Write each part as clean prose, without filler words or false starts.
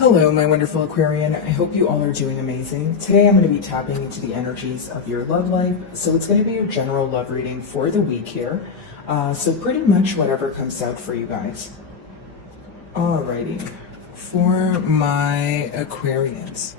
Hello, my wonderful Aquarian. I hope you all are doing amazing. Today I'm going to be tapping into the energies of your love life. So it's going to be a general love reading for the week here. So pretty much whatever comes out for you guys. Alrighty. For my Aquarians.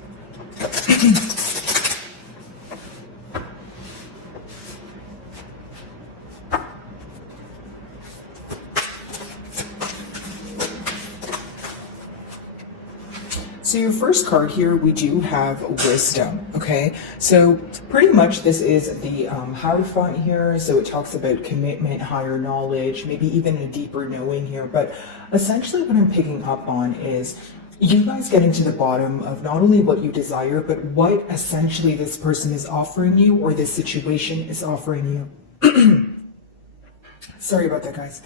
So your first card here, we do have wisdom, okay? So pretty much this is the Hierophant here. So it talks about commitment, higher knowledge, maybe even a deeper knowing here. But essentially what I'm picking up on is you guys getting to the bottom of not only what you desire, but what essentially this person is offering you or this situation is offering you. Sorry about that, guys.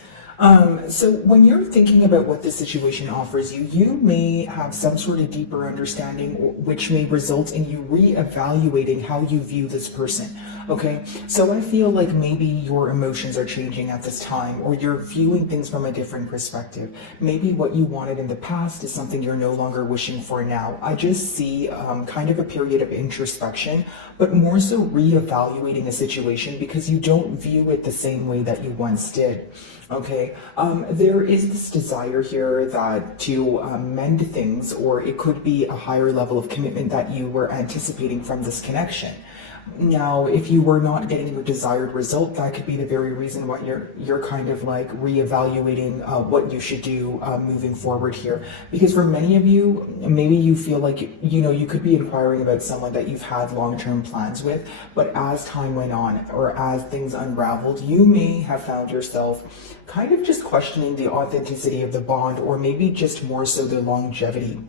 So when you're thinking about what this situation offers you, you may have some sort of deeper understanding, which may result in you reevaluating how you view this person. Okay, so I feel like maybe your emotions are changing at this time, or you're viewing things from a different perspective. Maybe what you wanted in the past is something you're no longer wishing for now. I just see kind of a period of introspection, but more so reevaluating a situation because you don't view it the same way that you once did. Okay, there is this desire here that to mend things, or it could be a higher level of commitment that you were anticipating from this connection. Now, if you were not getting your desired result, that could be the very reason why you're kind of like reevaluating what you should do moving forward here. Because for many of you, maybe you feel like you could be inquiring about someone that you've had long-term plans with, but as time went on or as things unraveled, you may have found yourself kind of just questioning the authenticity of the bond, or maybe just more so the longevity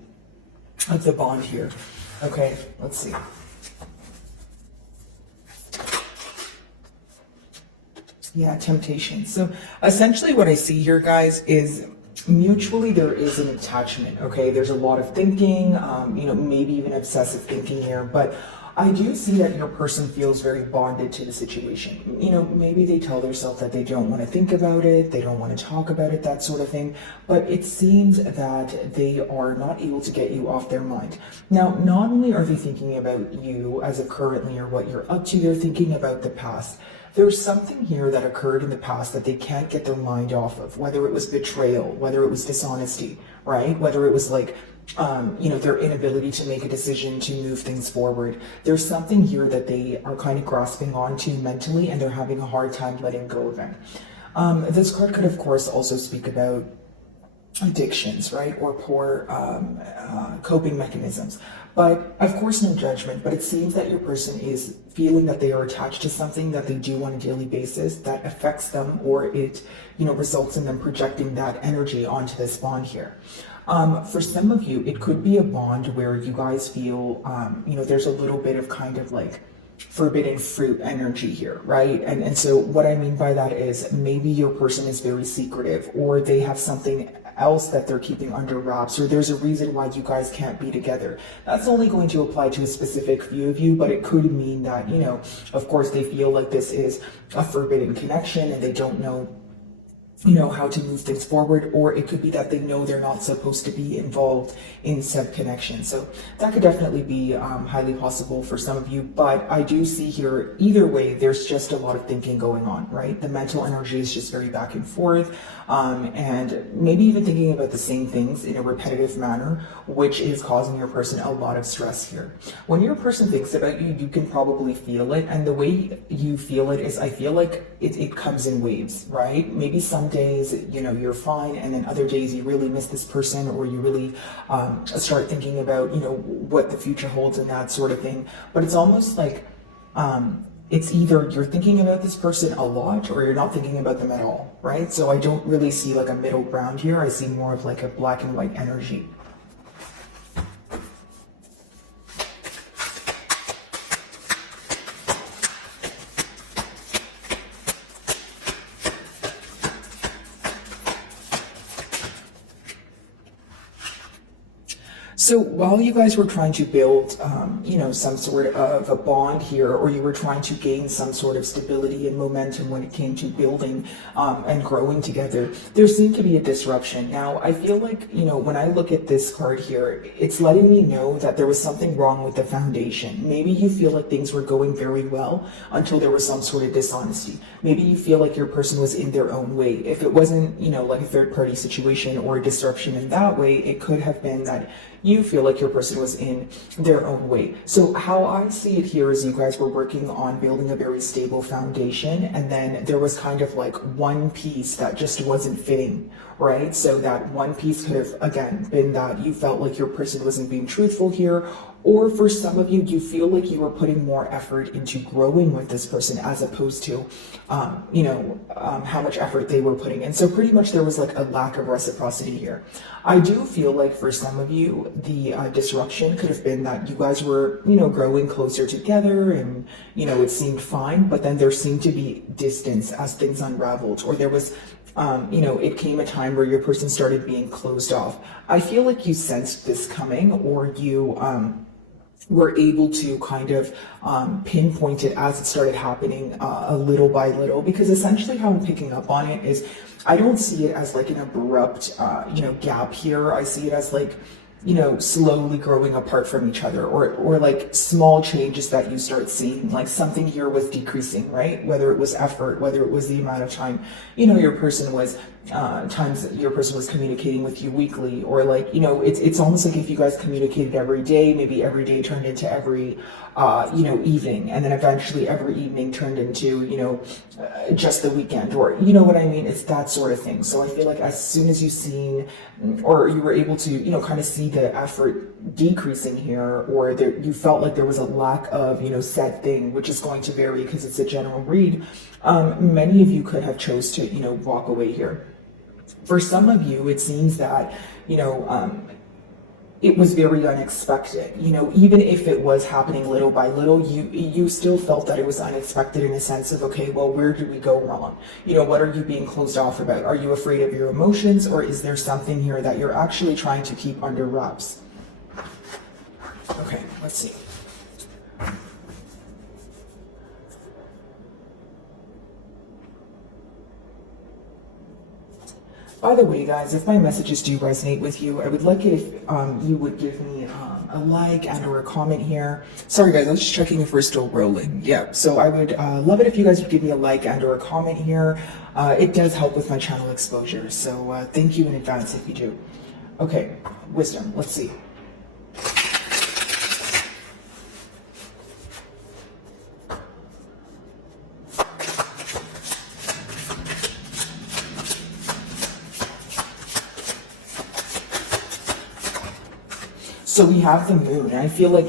of the bond here. Okay, let's see. Yeah, temptation. So essentially what I see here, guys, is mutually there is an attachment. Okay, there's a lot of thinking, maybe even obsessive thinking here, but I do see that your person feels very bonded to the situation. Maybe they tell themselves that they don't want to think about it, they don't want to talk about it, that sort of thing, but it seems that they are not able to get you off their mind. Now, not only are they thinking about you as of currently or what you're up to, they're thinking about the past. There's something here that occurred in the past that they can't get their mind off of, whether it was betrayal, whether it was dishonesty, right? Whether it was like, their inability to make a decision to move things forward. There's something here that they are kind of grasping onto mentally, and they're having a hard time letting go of it. This card could, of course, also speak about addictions, right? Or poor coping mechanisms. But of course, no judgment, but it seems that your person is feeling that they are attached to something that they do on a daily basis that affects them, or it, results in them projecting that energy onto this bond here. For some of you, it could be a bond where you guys feel, there's a little bit of kind of like forbidden fruit energy here, right? And so what I mean by that is maybe your person is very secretive, or they have something else that they're keeping under wraps, or there's a reason why you guys can't be together. That's only going to apply to a specific view of you, but it could mean that, of course they feel like this is a forbidden connection and they don't know how to move things forward, or it could be that they know they're not supposed to be involved in said connection. So that could definitely be highly possible for some of you, but I do see here, either way, there's just a lot of thinking going on, right? The mental energy is just very back and forth, and maybe even thinking about the same things in a repetitive manner, which is causing your person a lot of stress here. When your person thinks about you, you can probably feel it, and the way you feel it is, I feel like it comes in waves, right? Maybe some days, you're fine, and then other days you really miss this person, or you really start thinking about, what the future holds and that sort of thing. But it's almost like it's either you're thinking about this person a lot, or you're not thinking about them at all, right? So I don't really see like a middle ground here. I see more of like a black and white energy. So while you guys were trying to build, some sort of a bond here, or you were trying to gain some sort of stability and momentum when it came to building and growing together, there seemed to be a disruption. Now, I feel like, when I look at this card here, it's letting me know that there was something wrong with the foundation. Maybe you feel like things were going very well until there was some sort of dishonesty. Maybe you feel like your person was in their own way. If it wasn't, like a third party situation or a disruption in that way, it could have been that you feel like your person was in their own way. So how I see it here is you guys were working on building a very stable foundation, and then there was kind of like one piece that just wasn't fitting, right? So that one piece could have, again, been that you felt like your person wasn't being truthful here, or for some of you, you feel like you were putting more effort into growing with this person as opposed to, how much effort they were putting in. So pretty much there was like a lack of reciprocity here. I do feel like for some of you, the disruption could have been that you guys were, growing closer together and, it seemed fine, but then there seemed to be distance as things unraveled, or there was it came a time where your person started being closed off. I feel like you sensed this coming, or you were able to kind of pinpoint it as it started happening a little by little, because essentially how I'm picking up on it is I don't see it as like an abrupt, gap here. I see it as like, slowly growing apart from each other, or like small changes that you start seeing, like something here was decreasing, right? Whether it was effort, whether it was the amount of time, your person was, times that your person was communicating with you weekly, or like, it's almost like if you guys communicated every day, maybe every day turned into every, evening, and then eventually every evening turned into, just the weekend, or you know what I mean? It's that sort of thing. So I feel like as soon as you seen, or you were able to, kind of see the effort decreasing here, or there, you felt like there was a lack of, said thing, which is going to vary because it's a general read. Many of you could have chose to, walk away here. For some of you, it seems that, it was very unexpected. Even if it was happening little by little, you still felt that it was unexpected in a sense of, okay, well, where did we go wrong? What are you being closed off about? Are you afraid of your emotions, or is there something here that you're actually trying to keep under wraps? Okay, let's see. By the way, guys, if my messages do resonate with you, I would like it if you would give me a like and or a comment here. Sorry, guys, I was just checking if we're still rolling. Yeah, so I would love it if you guys would give me a like and or a comment here. It does help with my channel exposure, so thank you in advance if you do. Okay, wisdom, let's see. So we have the moon, and I feel like,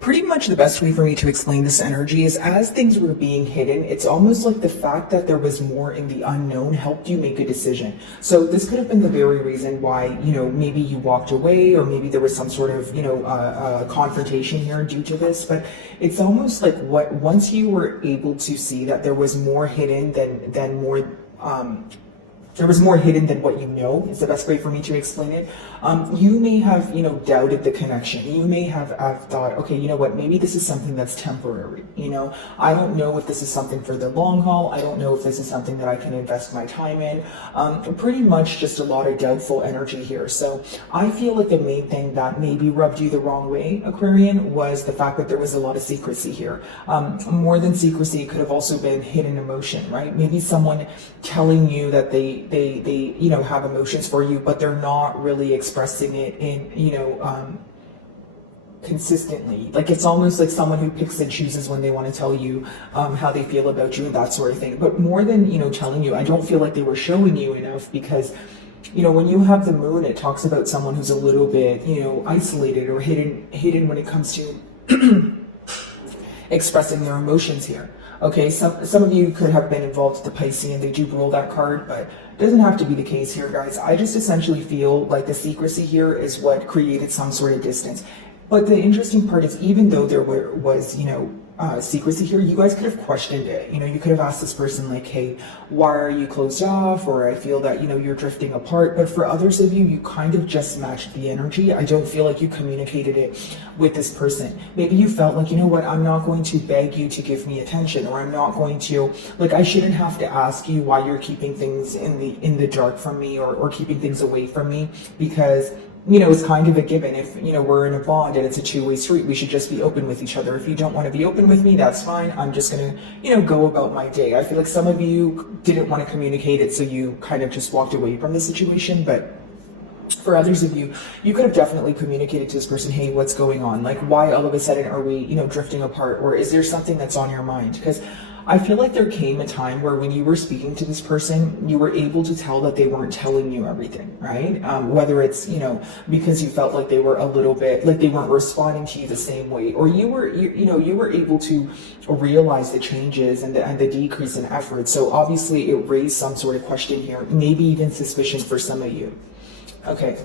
pretty much the best way for me to explain this energy is as things were being hidden, it's almost like the fact that there was more in the unknown helped you make a decision. So this could have been the very reason why, maybe you walked away, or maybe there was some sort of, confrontation here due to this, but it's almost like once you were able to see that there was more hidden than more, there was more hidden than what is the best way for me to explain it. You may have, doubted the connection. You may have thought, okay, you know what, maybe this is something that's temporary. I don't know if this is something for the long haul. I don't know if this is something that I can invest my time in. Pretty much just a lot of doubtful energy here. So I feel like the main thing that maybe rubbed you the wrong way, Aquarian, was the fact that there was a lot of secrecy here. More than secrecy, it could have also been hidden emotion, right? Maybe someone telling you that they have emotions for you, but they're not really expressing it in, consistently. Like it's almost like someone who picks and chooses when they want to tell you how they feel about you and that sort of thing. But more than, telling you, I don't feel like they were showing you enough, because when you have the moon, it talks about someone who's a little bit, isolated or hidden when it comes to expressing their emotions here. Okay, some of you could have been involved with the Piscean. They do roll that card, but it doesn't have to be the case here, guys. I just essentially feel like the secrecy here is what created some sort of distance. But the interesting part is, even though there was, secrecy here, you guys could have questioned it. You know, you could have asked this person like, hey, why are you closed off? Or I feel that, you know, you're drifting apart. But for others of you, you kind of just matched the energy. I don't feel like you communicated it with this person. Maybe you felt like, you know what, I'm not going to beg you to give me attention, or I'm not going to, like, I shouldn't have to ask you why you're keeping things in the dark from me, or keeping things away from me, because, you know, it's kind of a given. If, you know, we're in a bond and it's a two-way street, we should just be open with each other. If you don't want to be open with me, that's fine. I'm just going to, you know, go about my day. I feel like some of you didn't want to communicate it, so you kind of just walked away from the situation. But for others of you, you could have definitely communicated to this person, hey, what's going on? Like, why all of a sudden are we, you know, drifting apart? Or is there something that's on your mind? Because I feel like there came a time where when you were speaking to this person, you were able to tell that they weren't telling you everything, right? Whether it's, you know, because you felt like they were a little bit, like they weren't responding to you the same way, or you were able to realize the changes and the decrease in effort. So obviously it raised some sort of question here, maybe even suspicion for some of you. Okay.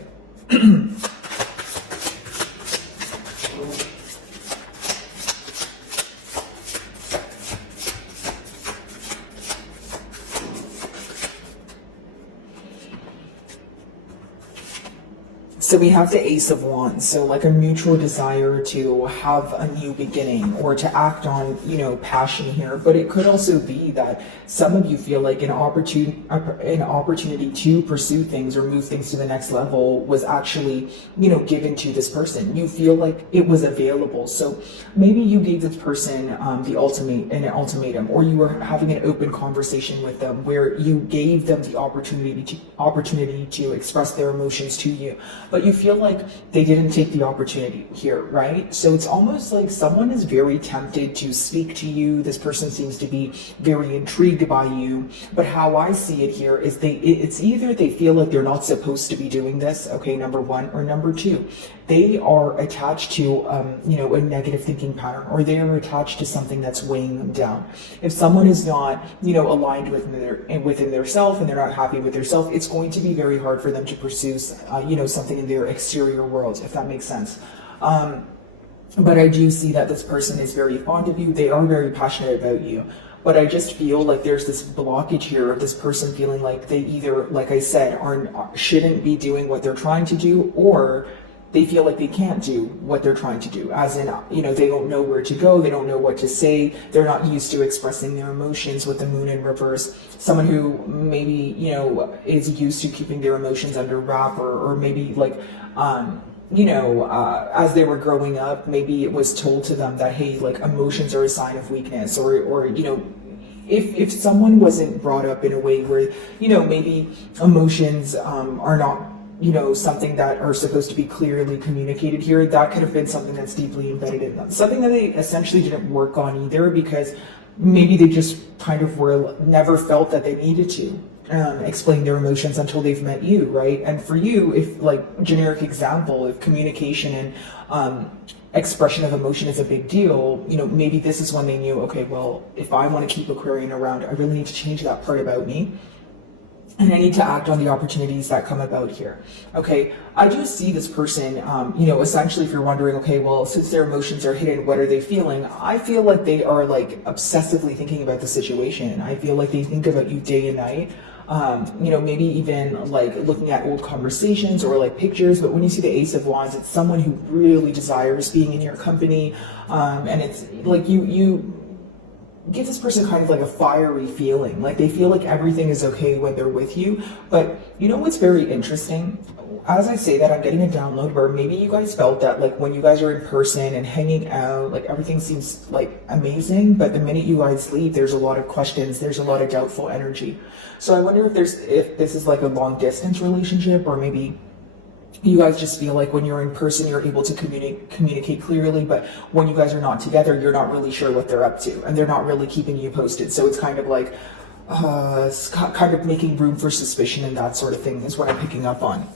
So we have the Ace of Wands, so like a mutual desire to have a new beginning or to act on, you know, passion here. But it could also be that some of you feel like an opportunity to pursue things or move things to the next level was actually, you know, given to this person. You feel like it was available. So maybe you gave this person an ultimatum, or you were having an open conversation with them where you gave them the opportunity to express their emotions to you. But you feel like they didn't take the opportunity here, right? So it's almost like someone is very tempted to speak to you. This person seems to be very intrigued by you. But how I see it here is it's either they feel like they're not supposed to be doing this, okay, number one, or number two, they are attached to, you know, a negative thinking pattern, or they are attached to something that's weighing them down. If someone is not, you know, aligned within their self, and they're not happy with their self, it's going to be very hard for them to pursue, you know, something in their exterior world, if that makes sense. But I do see that this person is very fond of you. They are very passionate about you. But I just feel like there's this blockage here of this person feeling like they either, like I said, shouldn't be doing what they're trying to do, or they feel like they can't do what they're trying to do. As in, you know, they don't know where to go, they don't know what to say, they're not used to expressing their emotions with the moon in reverse. Someone who maybe, you know, is used to keeping their emotions under wrap, or maybe like, you know, as they were growing up, maybe it was told to them that, hey, like, emotions are a sign of weakness, or you know, if someone wasn't brought up in a way where, you know, maybe emotions are not, you know, something that are supposed to be clearly communicated here, that could have been something that's deeply embedded in them. Something that they essentially didn't work on either, because maybe they just kind of never felt that they needed to explain their emotions until they've met you, right? And for you, if, like, generic example, if communication and expression of emotion is a big deal, you know, maybe this is when they knew, okay, well, if I want to keep Aquarian around, I really need to change that part about me. And I need to act on the opportunities that come about here. Okay, I do see this person, you know, essentially, if you're wondering, okay, well, since their emotions are hidden, what are they feeling? I feel like they are, like, obsessively thinking about the situation. I feel like they think about you day and night. You know, maybe even like looking at old conversations or like pictures. But when you see the Ace of Wands, it's someone who really desires being in your company. And it's like you give this person kind of like a fiery feeling, like they feel like everything is okay when they're with you. But you know what's very interesting? As I say that, I'm getting a download where maybe you guys felt that, like, when you guys are in person and hanging out, like, everything seems like amazing, but the minute you guys leave, there's a lot of questions, there's a lot of doubtful energy. So I wonder if this is like a long distance relationship, or maybe you guys just feel like when you're in person, you're able to communicate clearly, but when you guys are not together, you're not really sure what they're up to, and they're not really keeping you posted. So it's kind of like, it's kind of making room for suspicion, and that sort of thing is what I'm picking up on.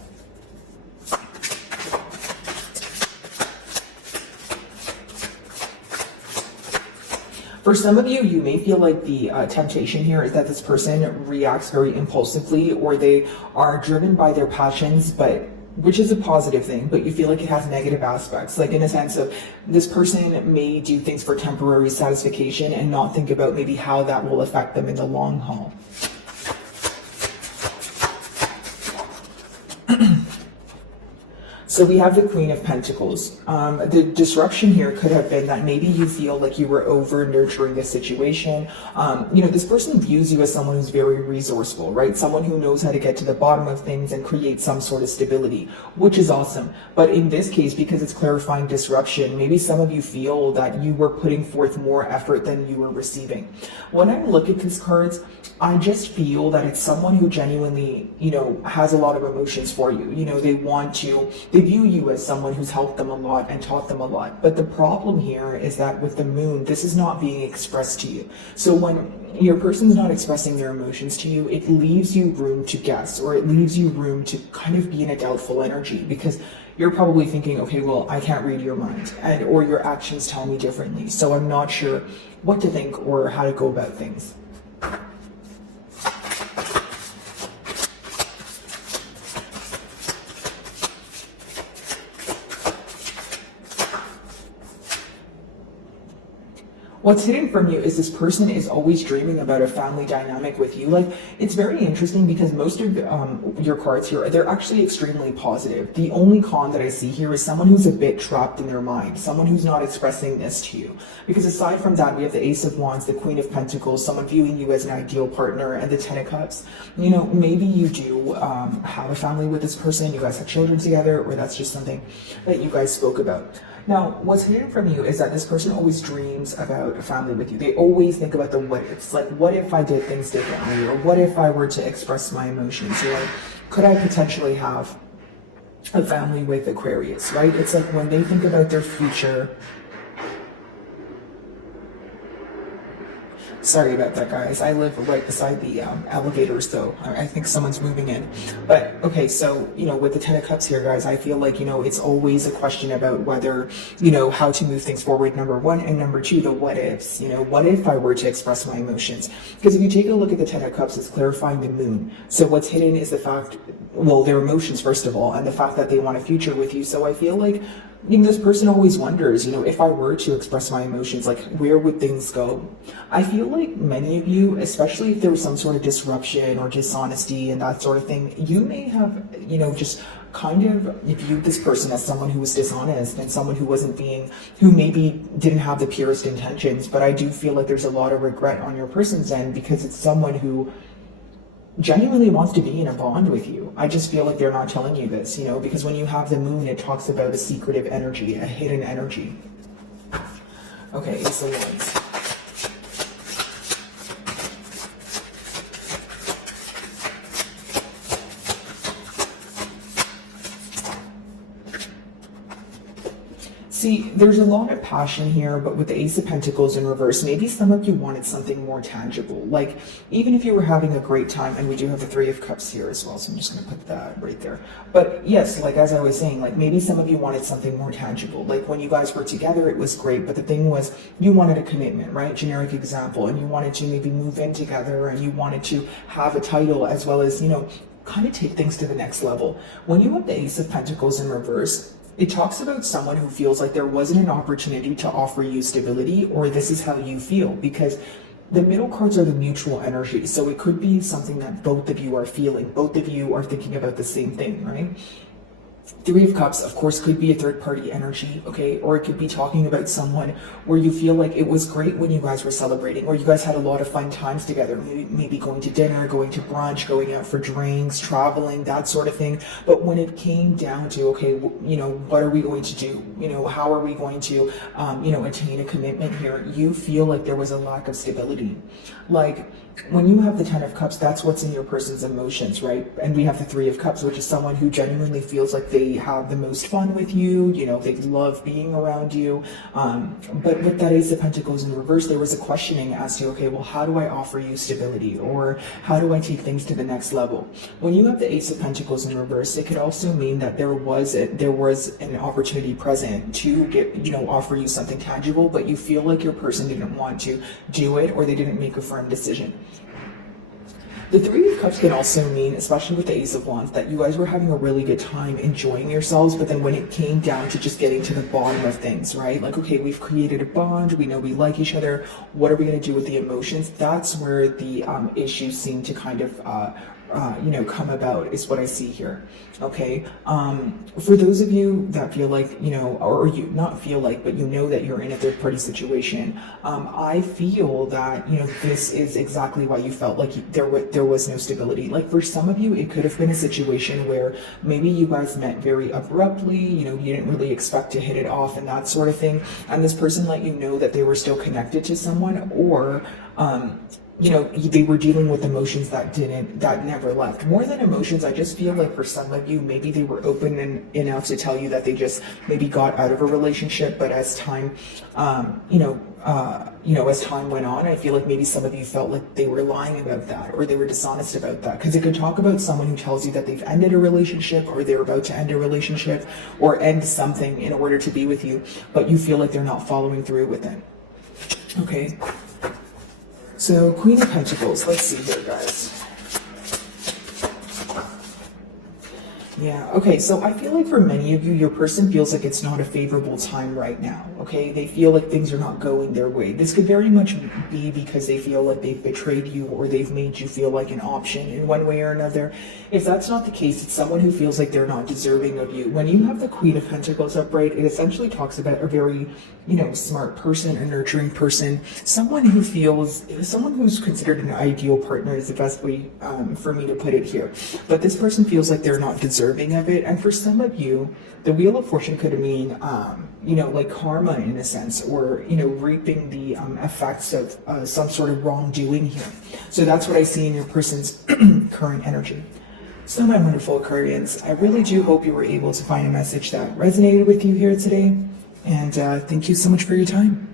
For some of you, you may feel like the temptation here is that this person reacts very impulsively, or they are driven by their passions, but which is a positive thing, but you feel like it has negative aspects, like in a sense of this person may do things for temporary satisfaction and not think about maybe how that will affect them in the long haul. So we have the Queen of Pentacles. The disruption here could have been that maybe you feel like you were over nurturing this situation. This person views you as someone who's very resourceful, right? Someone who knows how to get to the bottom of things and create some sort of stability, which is awesome. But in this case, because it's clarifying disruption, maybe some of you feel that you were putting forth more effort than you were receiving. When I look at these cards, I just feel that it's someone who genuinely, has a lot of emotions for you. They view you as someone who's helped them a lot and taught them a lot. But the problem here is that with the moon, this is not being expressed to you. So when your person's not expressing their emotions to you, it leaves you room to guess, or it leaves you room to kind of be in a doubtful energy, because you're probably thinking, okay, well, I can't read your mind, or your actions tell me differently. So I'm not sure what to think or how to go about things. What's hidden from you is this person is always dreaming about a family dynamic with you. Like, it's very interesting because most of your cards here, they're actually extremely positive. The only con that I see here is someone who's a bit trapped in their mind, someone who's not expressing this to you. Because aside from that, we have the Ace of Wands, the Queen of Pentacles, someone viewing you as an ideal partner, and the Ten of Cups. Maybe you do have a family with this person, you guys have children together, or that's just something that you guys spoke about. Now, what's hidden from you is that this person always dreams about a family with you. They always think about the what ifs. Like, what if I did things differently? Or what if I were to express my emotions? Or could I potentially have a family with Aquarius, right? It's like when they think about their future. Sorry about that, guys. I live right beside the elevators, so I think someone's moving in. But okay, so with the Ten of Cups here, guys, I feel like it's always a question about whether how to move things forward. Number one, and number two, the what ifs. What if I were to express my emotions? Because if you take a look at the Ten of Cups, it's clarifying the moon. So what's hidden is the fact, well, their emotions first of all, and the fact that they want a future with you. So I feel like this person always wonders, if I were to express my emotions, like, where would things go? I feel like many of you, especially if there was some sort of disruption or dishonesty and that sort of thing, you may have, just kind of viewed this person as someone who was dishonest and someone who maybe didn't have the purest intentions. But I do feel like there's a lot of regret on your person's end, because it's someone who genuinely wants to be in a bond with you. I just feel like they're not telling you this, because when you have the moon, it talks about a secretive energy, a hidden energy. Okay, Ace of Wands. See, there's a lot of passion here, but with the Ace of Pentacles in reverse, maybe some of you wanted something more tangible. Like, even if you were having a great time, and we do have the Three of Cups here as well, so I'm just going to put that right there. But yes, like as I was saying, like maybe some of you wanted something more tangible. Like when you guys were together, it was great, but the thing was, you wanted a commitment, right? Generic example, and you wanted to maybe move in together, and you wanted to have a title, as well as, kind of take things to the next level. When you have the Ace of Pentacles in reverse, it talks about someone who feels like there wasn't an opportunity to offer you stability, or this is how you feel, because the middle cards are the mutual energy. So it could be something that both of you are feeling. Both of you are thinking about the same thing, right? Three of Cups, of course, could be a third-party energy, okay? Or it could be talking about someone where you feel like it was great when you guys were celebrating, or you guys had a lot of fun times together, maybe going to dinner, going to brunch, going out for drinks, traveling, that sort of thing. But when it came down to, okay, what are we going to do? How are we going to, attain a commitment here? You feel like there was a lack of stability. Like, when you have the Ten of Cups, that's what's in your person's emotions, right? And we have the Three of Cups, which is someone who genuinely feels like they have the most fun with you, they love being around you. But with that Ace of Pentacles in reverse, there was a questioning as to, okay, well, how do I offer you stability? Or how do I take things to the next level? When you have the Ace of Pentacles in reverse, it could also mean that there was an opportunity present to offer you something tangible, but you feel like your person didn't want to do it, or they didn't make a firm decision. The Three of Cups can also mean, especially with the Ace of Wands, that you guys were having a really good time enjoying yourselves, but then when it came down to just getting to the bottom of things, right? Like, okay, we've created a bond, we know we like each other, what are we going to do with the emotions? That's where the issues seem to kind of come about, is what I see here. Okay. For those of you that feel like, or you not feel like, but you know that you're in a third party situation, I feel that, this is exactly why you felt like there was no stability. Like, for some of you, it could have been a situation where maybe you guys met very abruptly, you didn't really expect to hit it off and that sort of thing. And this person let you know that they were still connected to someone, or, they were dealing with emotions that never left. More than emotions, I just feel like for some of you, maybe they were open enough to tell you that they just maybe got out of a relationship, but as time, as time went on, I feel like maybe some of you felt like they were lying about that, or they were dishonest about that. Because it could talk about someone who tells you that they've ended a relationship, or they're about to end a relationship, or end something in order to be with you, but you feel like they're not following through with it. Okay. So, Queen of Pentacles, let's see here, guys. Yeah, okay, so I feel like for many of you, your person feels like it's not a favorable time right now, okay? They feel like things are not going their way. This could very much be because they feel like they've betrayed you, or they've made you feel like an option in one way or another. If that's not the case, it's someone who feels like they're not deserving of you. When you have the Queen of Pentacles upright, it essentially talks about a very, smart person, a nurturing person, someone who's considered an ideal partner is the best way for me to put it here. But this person feels like they're not deserving of it. And for some of you, the Wheel of Fortune could mean, like karma in a sense, or, reaping the effects of some sort of wrongdoing here. So that's what I see in your person's current energy. So my wonderful Aquarians, I really do hope you were able to find a message that resonated with you here today. And thank you so much for your time.